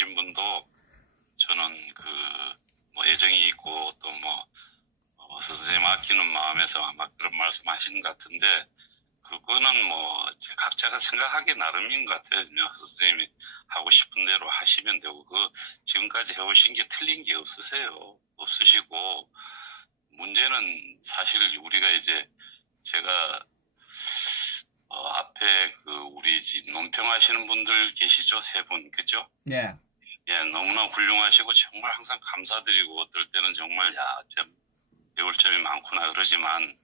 주신 분도 저는 뭐 애정이 있고 또 선생님 아끼는 마음에서 아마 그런 말씀 하시는 것 같은데, 그거는 각자가 생각하기 나름인 것 같아요. 선생님이 하고 싶은 대로 하시면 되고, 지금까지 해오신 게 틀린 게 없으시고, 문제는 사실 우리가 이제, 제가, 앞에 우리 논평하시는 분들 계시죠? 세 분, 그죠? 네. 예, 너무나 훌륭하시고, 정말 항상 감사드리고, 어떨 때는 정말, 참 배울 점이 많구나 그러지만,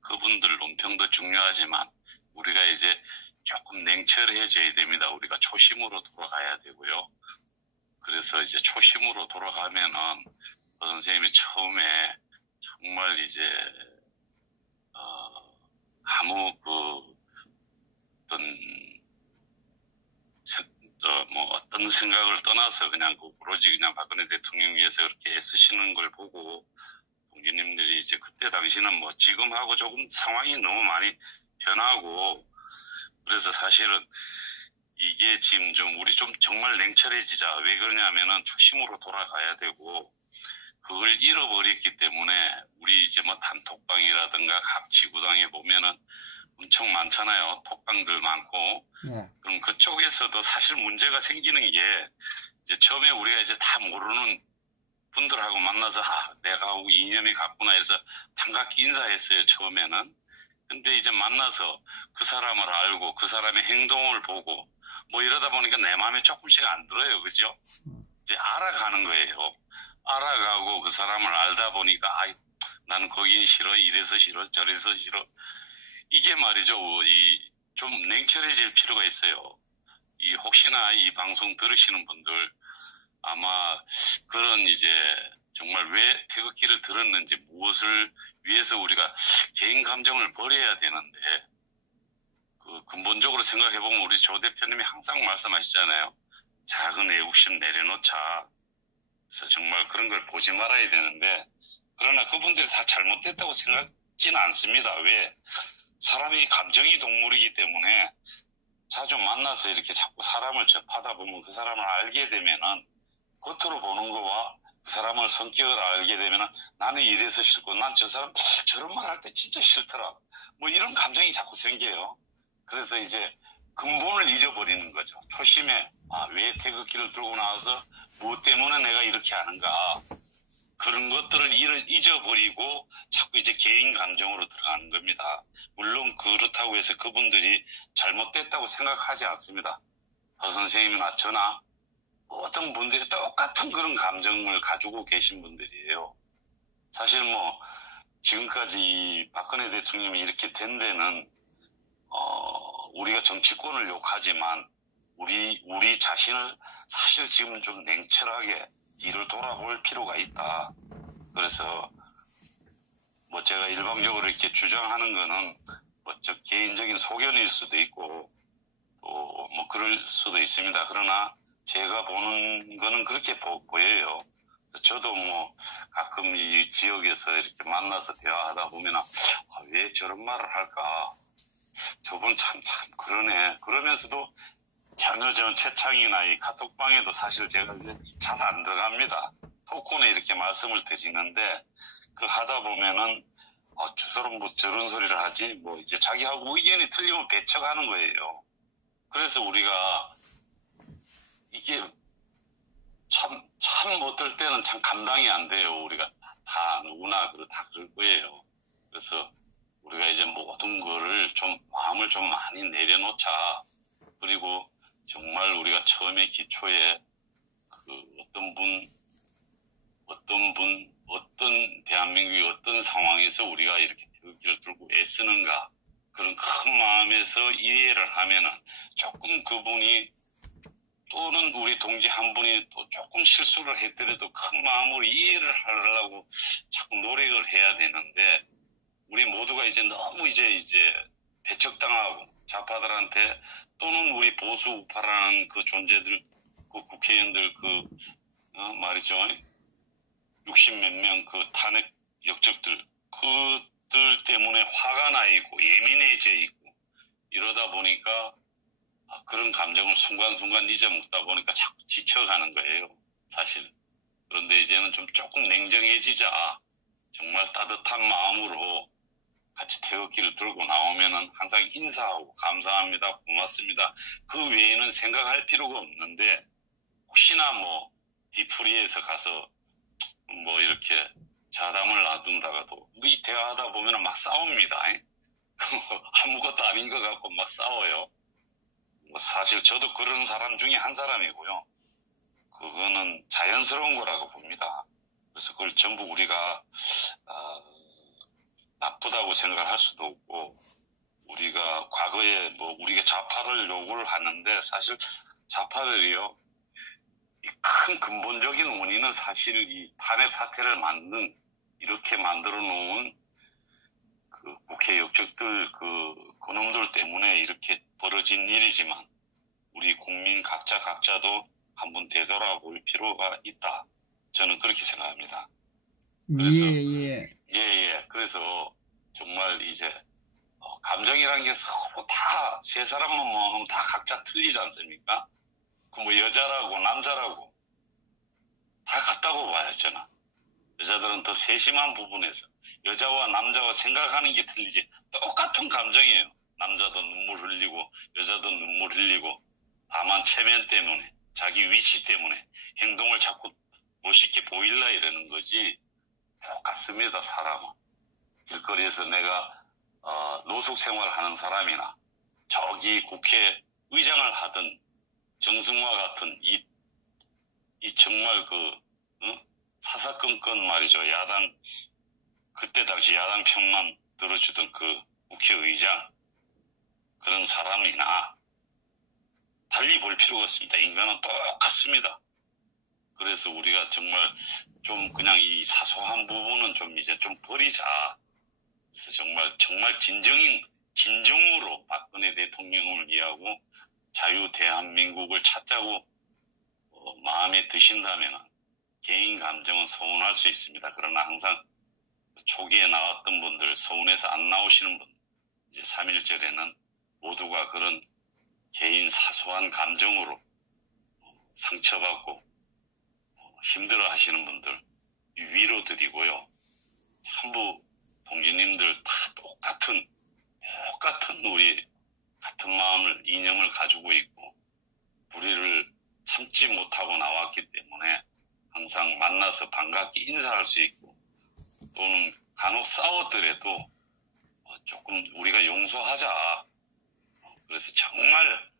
그분들 논평도 중요하지만 우리가 이제 조금 냉철해져야 됩니다. 우리가 초심으로 돌아가야 되고요. 그래서 이제 초심으로 돌아가면은 선생님이 처음에 정말 이제 아무 어떤 생각을 떠나서 그냥 오로지 그냥 박근혜 대통령 위해서 그렇게 애쓰시는 걸 보고, 동기님들이 이제 그때 당시는 지금하고 조금 상황이 너무 많이 변하고, 그래서 사실은 이게 지금 우리 좀 정말 냉철해지자. 왜 그러냐면은 초심으로 돌아가야 되고, 그걸 잃어버렸기 때문에 우리 이제 단톡방이라든가 각 지구당에 보면은 엄청 많잖아요. 톡방들 많고. 네. 그럼 그쪽에서도 사실 문제가 생기는 게, 이제 처음에 우리가 이제 다 모르는 분들하고 만나서 내가 하고 이념이 같구나 해서 반갑게 인사했어요, 처음에는. 근데 이제 만나서 그 사람을 알고 그 사람의 행동을 보고 이러다 보니까 내 마음에 조금씩 안 들어요, 그죠? 이제 알아가는 거예요. 알아가고 그 사람을 알다 보니까 나는 거긴 싫어, 이래서 싫어, 저래서 싫어. 이게 말이죠, 좀 냉철해질 필요가 있어요. 혹시나 이 방송 들으시는 분들 아마 그런 이제 정말 왜 태극기를 들었는지, 무엇을 위해서 우리가 개인 감정을 버려야 되는데, 근본적으로 생각해보면 우리 조 대표님이 항상 말씀하시잖아요. 작은 애국심 내려놓자. 그래서 정말 그런 걸 보지 말아야 되는데, 그러나 그분들이 다 잘못됐다고 생각지는 않습니다. 왜? 사람이 감정이 동물이기 때문에 자주 만나서 이렇게 자꾸 사람을 접하다 보면 그 사람을 알게 되면은, 겉으로 보는 거와 그 사람의 성격을 알게 되면 나는 이래서 싫고, 난 저 사람 저런 말 할 때 진짜 싫더라. 이런 감정이 자꾸 생겨요. 그래서 이제 근본을 잊어버리는 거죠. 초심에 왜 태극기를 들고 나와서 무엇 때문에 내가 이렇게 하는가. 그런 것들을 잊어버리고 자꾸 이제 개인 감정으로 들어가는 겁니다. 물론 그렇다고 해서 그분들이 잘못됐다고 생각하지 않습니다. 허 선생님이나 저나 모든 분들이 똑같은 그런 감정을 가지고 계신 분들이에요. 사실 지금까지 박근혜 대통령이 이렇게 된 데는, 우리가 정치권을 욕하지만, 우리 자신을 사실 지금 좀 냉철하게 뒤를 돌아볼 필요가 있다. 그래서, 제가 일방적으로 이렇게 주장하는 거는, 개인적인 소견일 수도 있고, 또, 그럴 수도 있습니다. 그러나, 제가 보는 거는 그렇게 보여요. 저도 가끔 이 지역에서 이렇게 만나서 대화하다 보면 왜 저런 말을 할까? 저분 참 그러네. 그러면서도 전혀 저는 채창이나 이 카톡방에도 사실 제가 잘 안 들어갑니다. 토크에 이렇게 말씀을 드리는데, 하다 보면은 저 사람 저런 소리를 하지? 이제 자기하고 의견이 틀리면 배척하는 거예요. 그래서 우리가 이게 참 어떨 때는 참 감당이 안 돼요. 우리가 다 누구나 다 그럴 거예요. 그래서 우리가 이제 모든 거를 마음을 좀 많이 내려놓자. 그리고 정말 우리가 처음에 기초에 어떤 대한민국의 어떤 상황에서 우리가 이렇게 태극기를 들고 애쓰는가, 그런 큰 마음에서 이해를 하면은 조금 그분이 또는 우리 동지 한 분이 또 조금 실수를 했더라도 큰 마음으로 이해를 하려고 자꾸 노력을 해야 되는데, 우리 모두가 이제 너무 이제 배척당하고 좌파들한테 또는 우리 보수 우파라는 그 존재들, 그 국회의원들 말이죠. 60몇 명 탄핵 역적들, 그들 때문에 화가 나 있고 예민해져 있고 이러다 보니까 그런 감정을 순간순간 잊어먹다 보니까 자꾸 지쳐가는 거예요, 사실. 그런데 이제는 좀 조금 냉정해지자. 정말 따뜻한 마음으로 같이 태극기를 들고 나오면은 항상 인사하고 감사합니다, 고맙습니다. 그 외에는 생각할 필요가 없는데, 혹시나 뭐 뒤풀이에서 가서 뭐 이렇게 자담을 놔둔다가도 이 대화하다 보면은 막 싸웁니다. 아무것도 아닌 것 같고 막 싸워요. 사실 저도 그런 사람 중에 한 사람이고요. 그거는 자연스러운 거라고 봅니다. 그래서 그걸 전부 우리가 나쁘다고 생각할 수도 없고, 우리가 과거에 뭐 우리가 좌파를 욕을 하는데 사실 좌파들이요, 이 큰 근본적인 원인은 사실 이 탄핵 사태를 이렇게 만들어 놓은 그 국회 역적들 그놈들 때문에 이렇게 벌어진 일이지만, 우리 국민 각자도 한번 되돌아볼 필요가 있다. 저는 그렇게 생각합니다. 그래서, 그래서 정말 이제, 감정이라는 게 서로 다, 세 사람만 모으면 다 각자 틀리지 않습니까? 그 뭐 여자라고 남자라고 다 같다고 봐요, 저는. 여자들은 더 세심한 부분에서 여자와 남자와 생각하는 게 틀리지 똑같은 감정이에요. 남자도 눈물 흘리고 여자도 눈물 흘리고, 다만 체면 때문에, 자기 위치 때문에 행동을 자꾸 멋있게 보일라 이러는 거지 똑같습니다, 사람은. 길거리에서 내가 노숙 생활하는 사람이나 저기 국회의장을 하든 정승화 같은 이 정말 사사건건 말이죠. 그때 당시 야당 편만 들어주던 그 국회의장, 그런 사람이나 달리 볼 필요가 없습니다. 인간은 똑같습니다. 그래서 우리가 정말 좀 그냥 이 사소한 부분은 좀 이제 좀 버리자. 그래서 정말 진정으로 박근혜 대통령을 위하고 자유 대한민국을 찾자고 마음에 드신다면 개인 감정은 서운할 수 있습니다. 그러나 항상 초기에 나왔던 분들, 서운해서 안 나오시는 분, 이제 3.1절에는 모두가 그런 개인 사소한 감정으로 상처받고 힘들어 하시는 분들 위로드리고요. 전부 동지님들 다 똑같은 우리 같은 마음을, 이념을 가지고 있고 불의를 참지 못하고 나왔기 때문에 항상 만나서 반갑게 인사할 수 있고, 또는 간혹 싸웠더라도 조금 우리가 용서하자. 그래서 정말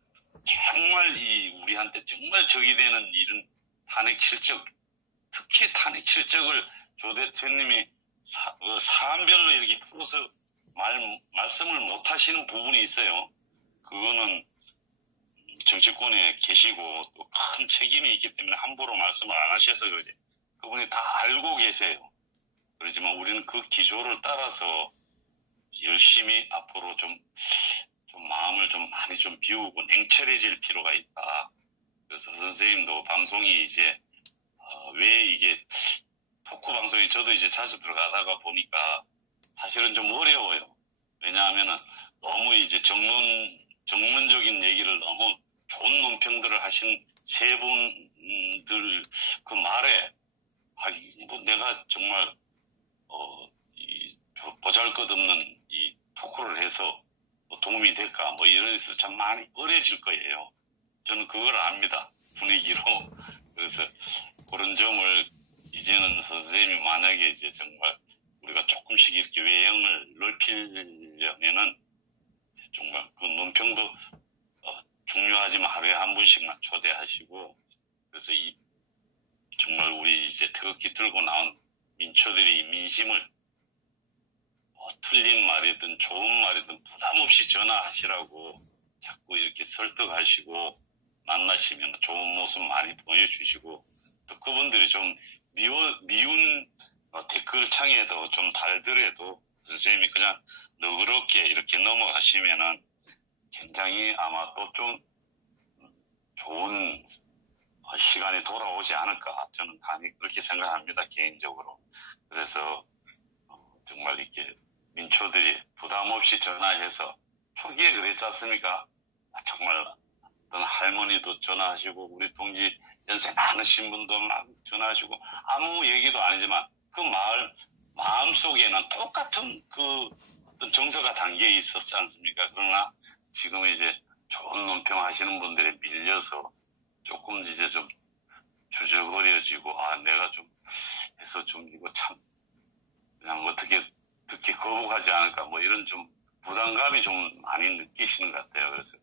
우리한테 정말 적이 되는 일은 탄핵 실적, 특히 탄핵 실적을 조 대표님이 사안별로 이렇게 풀어서 말씀을 못 하시는 부분이 있어요. 그거는 정치권에 계시고 또 큰 책임이 있기 때문에 함부로 말씀을 안 하셔서 그러지. 그분이 다 알고 계세요. 그렇지만 우리는 그 기조를 따라서 열심히 앞으로 좀 마음을 좀 많이 좀 비우고 냉철해질 필요가 있다. 그래서 선생님도 방송이 이제 왜 이게 토크 방송이 저도 이제 자주 들어가다가 보니까 사실은 좀 어려워요. 왜냐하면은 너무 이제 전문적인 얘기를 너무 좋은 논평들을 하신 세 분들 그 말에 뭐 내가 정말 보잘것없는 이 토크를 해서 뭐 도움이 될까 뭐 이래서 참 많이 어려질 거예요. 저는 그걸 압니다, 분위기로. 그래서 그런 점을 이제는 선생님이 만약에 이제 정말 우리가 조금씩 이렇게 외형을 넓히려면은 정말 그 논평도 중요하지만 하루에 한 분씩만 초대하시고, 그래서 정말 우리 이제 태극기 들고 나온 민초들이 민심을 틀린 말이든 좋은 말이든 부담 없이 전화하시라고 자꾸 이렇게 설득하시고 만나시면 좋은 모습 많이 보여주시고, 또 그분들이 좀 미운 댓글창에도 좀 달더라도 선생님이 그냥 너그럽게 이렇게 넘어가시면은 굉장히 아마 또 좀 좋은 시간이 돌아오지 않을까, 저는 감히 그렇게 생각합니다, 개인적으로. 그래서 정말 이렇게 민초들이 부담 없이 전화해서 초기에 그랬지 않습니까? 정말 어떤 할머니도 전화하시고 우리 동지 연세 많으신 분도 막 전화하시고 아무 얘기도 아니지만 그 마음 속에는 똑같은 그 어떤 정서가 담겨 있었지 않습니까? 그러나 지금 이제 좋은 논평 하시는 분들에 밀려서 조금 이제 좀 주저거려지고 내가 좀 해서 좀 이거 참 그냥 어떻게 듣기 거북하지 않을까 뭐 이런 좀 부담감이 좀 많이 느끼시는 것 같아요. 그래서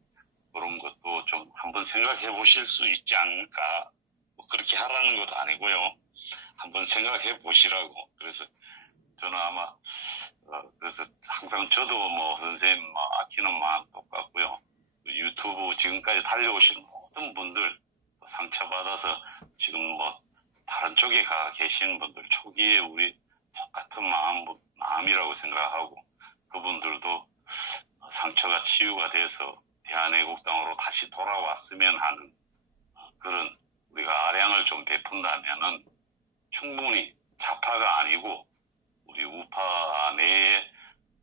그런 것도 좀 한번 생각해 보실 수 있지 않을까. 뭐 그렇게 하라는 것도 아니고요. 한번 생각해 보시라고. 그래서 저는 아마 그래서 항상 저도 뭐 선생님 아끼는 마음 똑같고요. 유튜브 지금까지 달려오신 모든 분들 상처받아서 지금 뭐 다른 쪽에 가 계신 분들 초기에 우리 똑같은 마음이라고 생각하고 그분들도 상처가 치유가 돼서 대한애국당으로 다시 돌아왔으면 하는 그런 우리가 아량을 좀 베푼다면은 충분히 좌파가 아니고 우리 우파 내에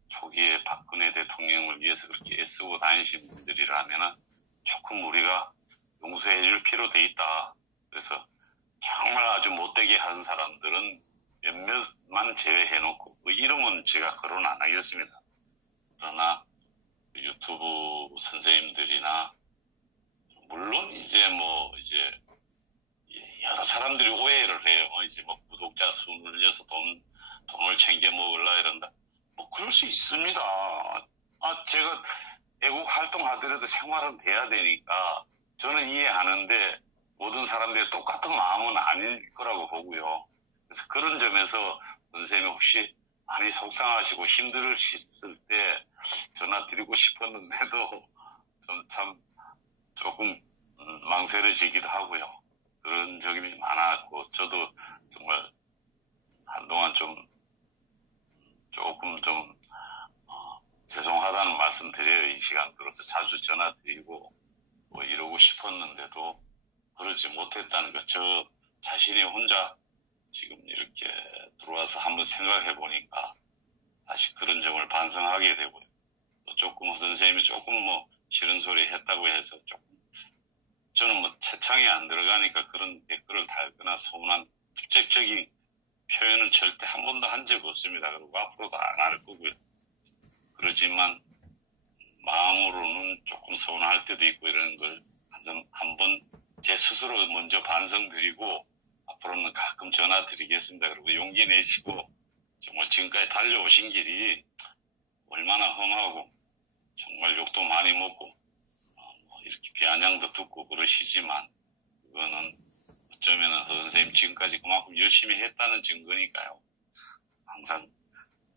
초기에 박근혜 대통령을 위해서 그렇게 애쓰고 다니신 분들이라면은 조금 우리가 용서해 줄 필요도 있다. 그래서 정말 아주 못되게 한 사람들은 몇몇만 제외해놓고 그 이름은 제가 거론 안 하겠습니다. 그러나 유튜브 선생님들이나 물론 이제 뭐 이제 여러 사람들이 오해를 해요. 이제 뭐 구독자 수 늘려서 돈을 챙겨 먹으려 이런다. 뭐 그럴 수 있습니다. 제가 애국 활동하더라도 생활은 돼야 되니까 저는 이해하는데 모든 사람들이 똑같은 마음은 아닐 거라고 보고요. 그래서 그런 점에서 선생님이 혹시 많이 속상하시고 힘들으셨을 때 전화 드리고 싶었는데도 좀 참 조금 망설여지기도 하고요. 그런 적이 많았고 저도 정말 한동안 조금 죄송하다는 말씀 드려요. 이 시간 들어서 자주 전화 드리고 뭐 이러고 싶었는데도 그러지 못했다는 것. 저 자신이 혼자 지금 이렇게 들어와서 한번 생각해 보니까 다시 그런 점을 반성하게 되고요. 또 조금 선생님이 조금 뭐 싫은 소리 했다고 해서 조금 저는 뭐 채창에 안 들어가니까 그런 댓글을 달거나 서운한 직접적인 표현은 절대 한 번도 한 적 없습니다. 그리고 앞으로도 안 할 거고요. 그렇지만 마음으로는 조금 서운할 때도 있고 이런 걸 한번 제 스스로 먼저 반성드리고 앞으로는 가끔 전화 드리겠습니다. 그리고 용기 내시고 정말 지금까지 달려오신 길이 얼마나 험하고 정말 욕도 많이 먹고 이렇게 비아냥도 듣고 그러시지만 그거는 어쩌면은 선생님 지금까지 그만큼 열심히 했다는 증거니까요. 항상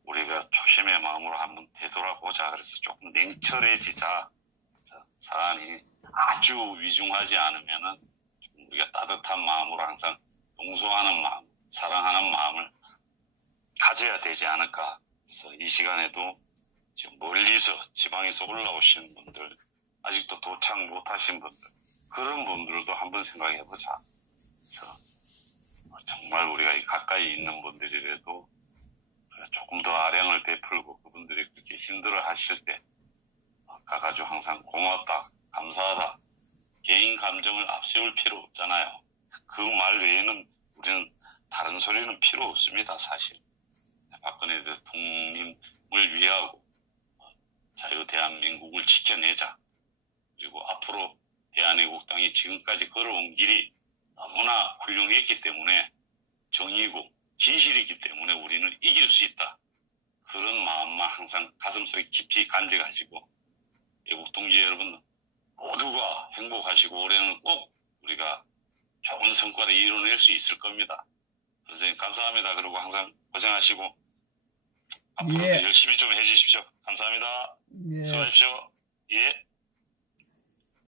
우리가 초심의 마음으로 한번 되돌아보자. 그래서 조금 냉철해지자. 사안이 아주 위중하지 않으면은 우리가 따뜻한 마음으로 항상 용서하는 마음, 사랑하는 마음을 가져야 되지 않을까. 그래서 이 시간에도 지금 멀리서 지방에서 올라오신 분들, 아직도 도착 못하신 분들, 그런 분들도 한번 생각해보자. 그래서 정말 우리가 가까이 있는 분들이라도 조금 더 아량을 베풀고 그분들이 그렇게 힘들어 하실 때 가가지고 항상 고맙다, 감사하다, 개인 감정을 앞세울 필요 없잖아요. 그 말 외에는 우리는 다른 소리는 필요 없습니다, 사실. 박근혜 대통령을 위하고 자유 대한민국을 지켜내자. 그리고 앞으로 대한애국당이 지금까지 걸어온 길이 너무나 훌륭했기 때문에 정의고 진실이기 때문에 우리는 이길 수 있다. 그런 마음만 항상 가슴속에 깊이 간직하시고 애국동지 여러분 모두가 행복하시고 올해는 꼭 우리가 좋은 성과를 이뤄낼 수 있을 겁니다. 선생님 감사합니다. 그리고 항상 고생하시고 앞으로도 열심히 좀 해주십시오. 감사합니다. 수고하십시오. 예.